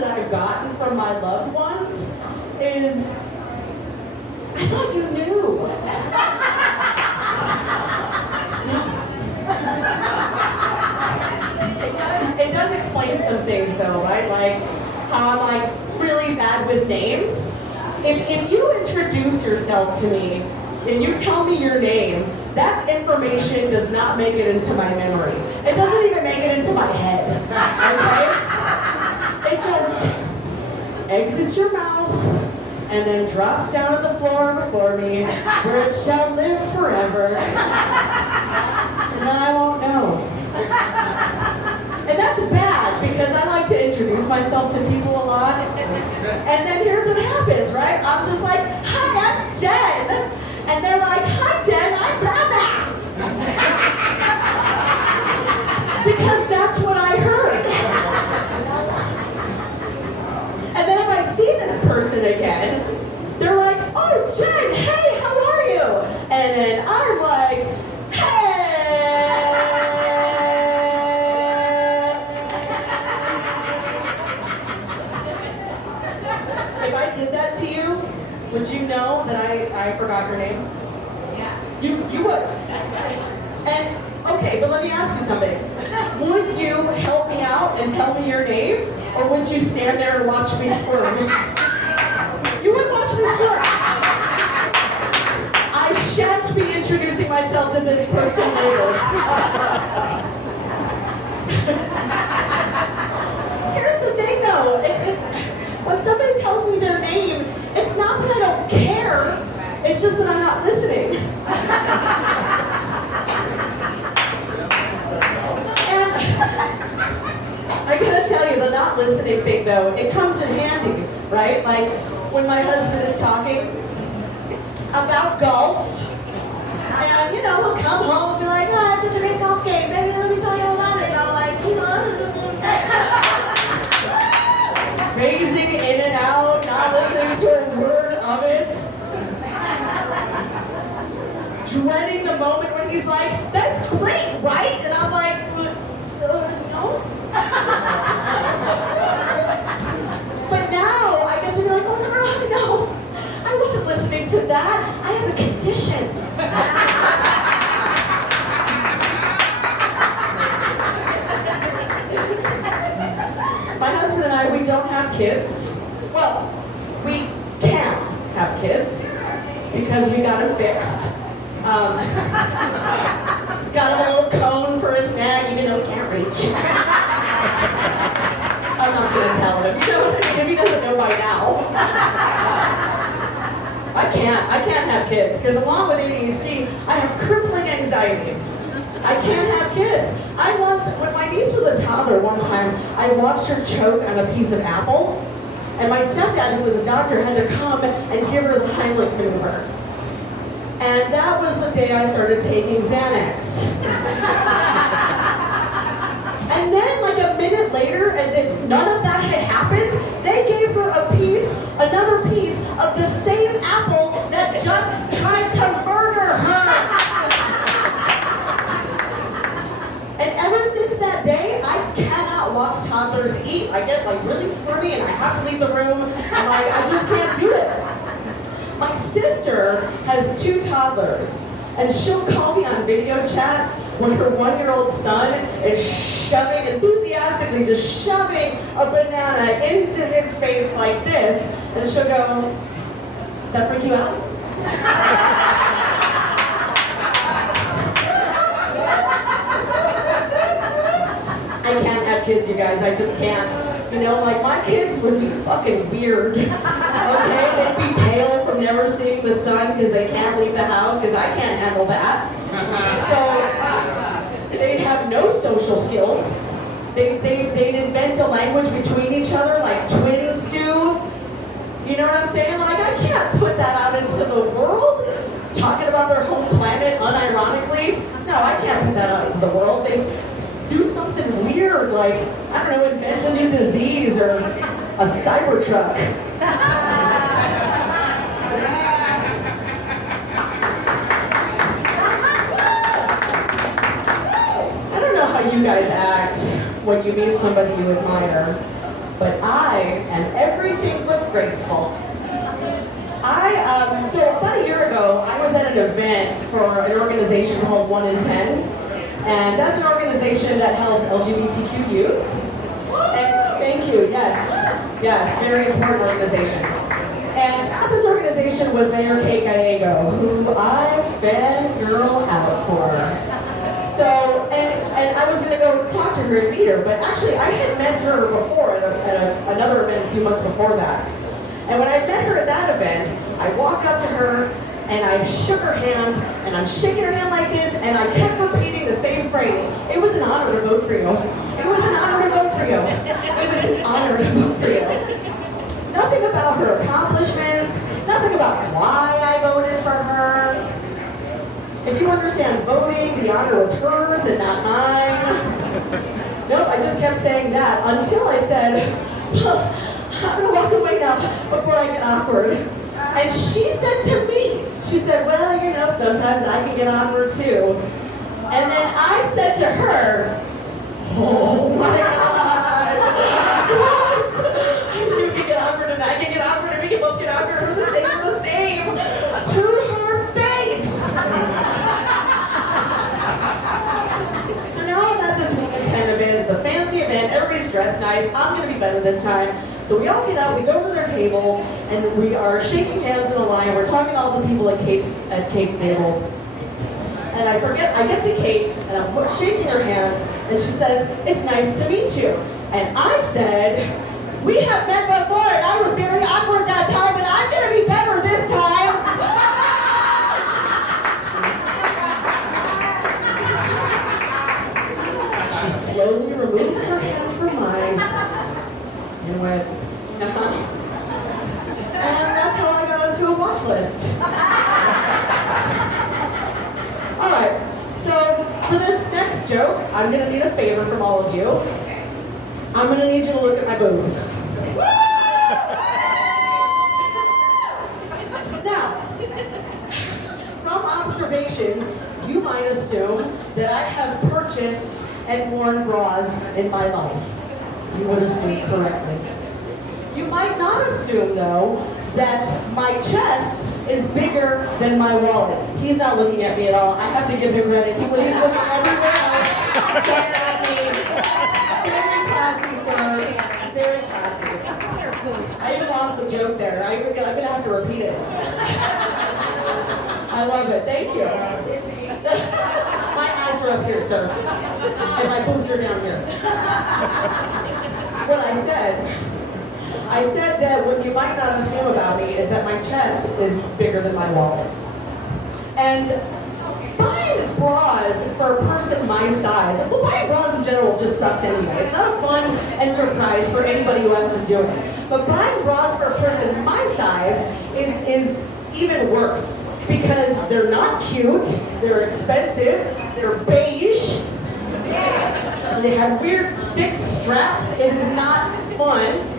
that I've gotten from my loved ones is, I thought you knew. It does explain some things though, right? Like how I'm like really bad with names. If you introduce yourself to me and you tell me your name, that information does not make it into my memory. It doesn't even make it into my head, okay? It just exits your mouth and then drops down on the floor before me, where it shall live forever. And then I won't know. And that's bad, because I like to introduce myself to people a lot. And then here's what happens, right? I'm just like, hi, I'm Jen. And they're like, hi, Jen, I'm Brother. Because that's what I heard. And then if I see this person again, they're like, oh, Jen, hey, how are you? And then I'm like, would you know that I forgot your name? Yeah. You would. And, okay, but let me ask you something. Would you help me out and tell me your name? Or would you stand there and watch me squirm? You would watch me squirm. I shan't be introducing myself to this person later. Here's the thing though. When somebody tells me their name, it's not that I don't care, it's just that I'm not listening. And I gotta tell you, the not listening thing though, it comes in handy, right? Like when my husband is talking about golf, and you know, he'll come home and be like, oh, it's such a great golf game, baby, let me tell you all about it. And I'm like, phasing in and out, not listening to a word of it. Dreading the moment when he's like, that's great, right? And I'm like, no. But now I get to be like, oh no, I wasn't listening to that. I have a condition. My husband and I, we don't have kids. Well, we can't have kids because we got him fixed. Got him a little cone for his neck, even though he can't reach. I'm not going to tell him. You know what I mean? If he doesn't know by now. I can't have kids because along with ADHD, I have crippling anxiety. I can't have kids. When my niece was a toddler one time, I watched her choke on a piece of apple, and my stepdad, who was a doctor, had to come and give her the Heimlich maneuver. And that was the day I started taking Xanax. And then, like a minute later, as if none of that had happened, they gave her another piece of the same apple that just tried to murder her. And ever since that day, I cannot watch toddlers eat. I get like really squirmy and I have to leave the room. And I just can't do it. My sister has 2 toddlers, and she'll call me on video chat when her 1-year-old son is enthusiastically just shoving a banana into his face like this, and she'll go, does that freak you out? I can't have kids, you guys, I just can't. You know, like my kids would be fucking weird. Okay, they'd be pale from never seeing the sun because they can't leave the house because I can't handle that. So they'd have no social skills. They'd invent a language between each other like twins do. You know what I'm saying? Like I can't put that out into the world. Talking about their home planet unironically. No, I can't put that out into the world. They do something weird, like, I don't know, invent a new disease or a Cybertruck. I don't know how you guys act when you meet somebody you admire. but I am everything but graceful. So about a year ago, I was at an event for an organization called 1 in 10, and that's an organization that helps LGBTQ youth. And thank you, yes, very important organization. And at this organization was Mayor Kate Gallego, who I fangirl out for. So, and I was gonna go talk to her and meet her, but actually I had met her before at another event a few months before that. And when I met her at that event, I walked up to her and I shook her hand and I'm shaking her hand like this and I kept repeating the same phrase. It was an honor to vote for you. It was an honor to vote for you. It was an honor to vote for you. Nothing about her accomplishments, nothing about why I voted for her. If you understand voting, the honor was hers and not mine. Nope, I just kept saying that until I said, I'm gonna walk away now before I get awkward. And she said to me, she said, well, you know, sometimes I can get awkward too. And then I said to her, oh my God, what? You can get awkward and I can get awkward and we can both get awkward and we're the same. To her face. So now I'm at this 1 in 10 event. It's a fancy event. Everybody's dressed nice. I'm gonna be better this time. So we all get up, we go to their table, and we are shaking hands in a line. We're talking to all the people at Kate's table. And I get to Kate, and I'm shaking her hand, and she says, it's nice to meet you. And I said, we have met before, and I was very awkward that time, and I'm gonna be better this time. She slowly removed her hand from mine, and went, and that's how I got into a watch list. All right, so for this next joke, I'm gonna need a favor from all of you. I'm gonna need you to look at my boobs. Now, from observation, you might assume that I have purchased and worn bras in my life. You would assume correctly. You might not assume, though, that my chest is bigger than my wallet. He's not looking at me at all. I have to give him credit. He's looking everywhere else. Staring at me. Very classy, sir. Very classy. I even lost the joke there. I'm going to have to repeat it. I love it. Thank you. My eyes are up here, sir. And my boobs are down here. What I said that what you might not assume about me is that my chest is bigger than my wallet. And buying bras for a person my size, well, buying bras in general just sucks anyway. It's not a fun enterprise for anybody who has to do it. But buying bras for a person my size is even worse because they're not cute, they're expensive, they're beige, they have weird thick straps. It is not fun.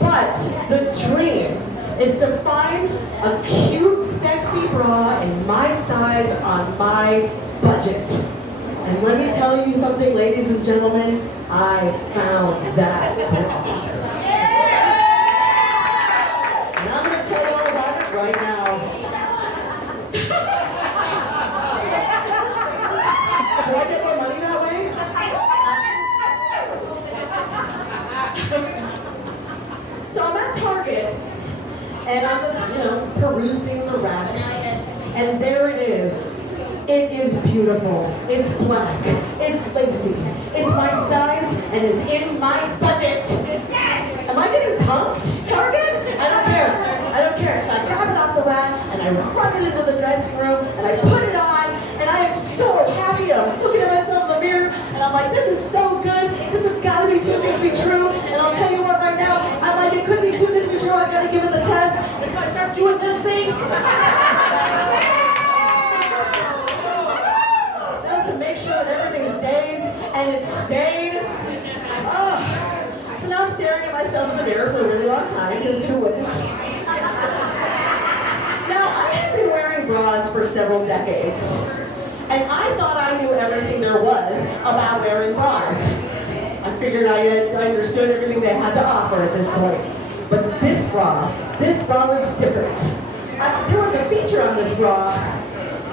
But the dream is to find a cute, sexy bra in my size on my budget. And let me tell you something, ladies and gentlemen, I found that bra. And I'm going to tell you all about it right now. Do I get more money that way? So I'm at Target, and I'm just, perusing the racks, and there it is. It is beautiful. It's black. It's lacy. It's my size, and it's in my budget. Yes! Am I getting punked, Target? I don't care. I don't care. So I grab it off the rack, and I run it into the dressing room, and I put it on, and I am so happy. I'm looking at myself in the mirror, and I'm like, this is so good. This has got to be too good to be true. And I'll tell you what, right now, I'm like, it could be too good to be true. I've got to give it the test. And so I start doing this thing. That's to make sure that everything stays, and it stayed. Oh. So now I'm staring at myself in the mirror for a really long time, because who wouldn't? Now, I have been wearing bras for several decades. And I thought I knew everything there was about wearing bras. I'm figured I understood everything they had to offer at this point. But this bra was different. There was a feature on this bra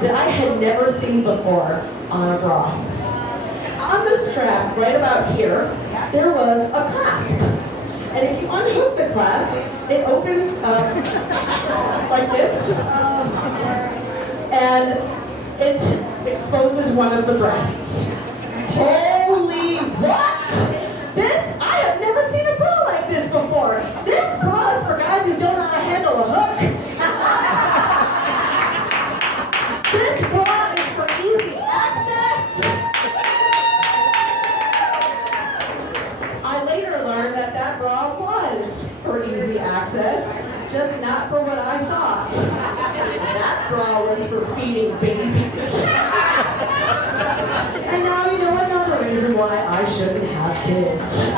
that I had never seen before on a bra. On the strap, right about here, there was a clasp. And if you unhook the clasp, it opens up like this. And it exposes one of the breasts. Holy what? I have never seen a bra like this before. This bra is for guys who don't know how to handle a hook. This bra is for easy access. I later learned that bra was for easy access, just not for what I thought. That bra was for feeding babies. And now you know another reason why I shouldn't have kids.